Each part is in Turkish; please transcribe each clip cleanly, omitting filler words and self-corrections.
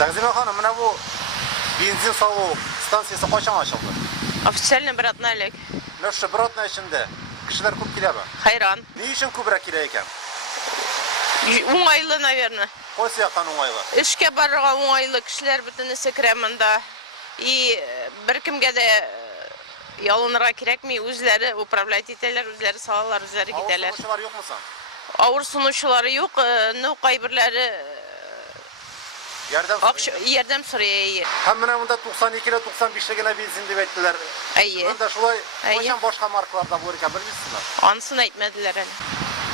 Takzime Hanım, mına bu benzin savu stansiyası kaçan açıldı? Официально братналек. Şu Bratna içinde kişiler көп kile mi? Hayran. Ne için kubrak kile eken? Оңайлы, наверное. Koysa yakan oңайлы. Эшкә барырга уңайлы, кешеләр бөтенесе керә монда. И беркемгә дә ялынырга кирәкми, үзләре управлять итәләр, үзләре салалар, үзләре китәләр. Avusumuşular yok mu sen? Авыр сунучылары юк, ну кайберләре ярдәм сорый. Hem mına bunda 92 ile 95 gene benzin diye ettiler. Әйе. Bunda şulay Әйе. kaçan başka markalarda bu ülke bilmişsinler. Анысын әйтмәделәр әле.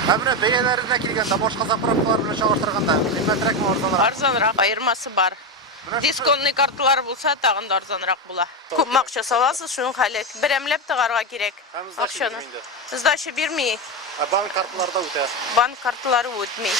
Hem mına beyelerine kilgende başka zapravkalar bile çağırtırganda kıymetrek mi oradalar? Арзанрак, айырмасы бар. Менә Дисконный карталар булса, тагын да арзанрак була. Күп акча саласыз, шуның хәле. Берәмләп тыгарга кирәк. Hem sdача Акчаны. bирмейді. Сдача бирми, Bank kartlarda öte. банк карталары үтми.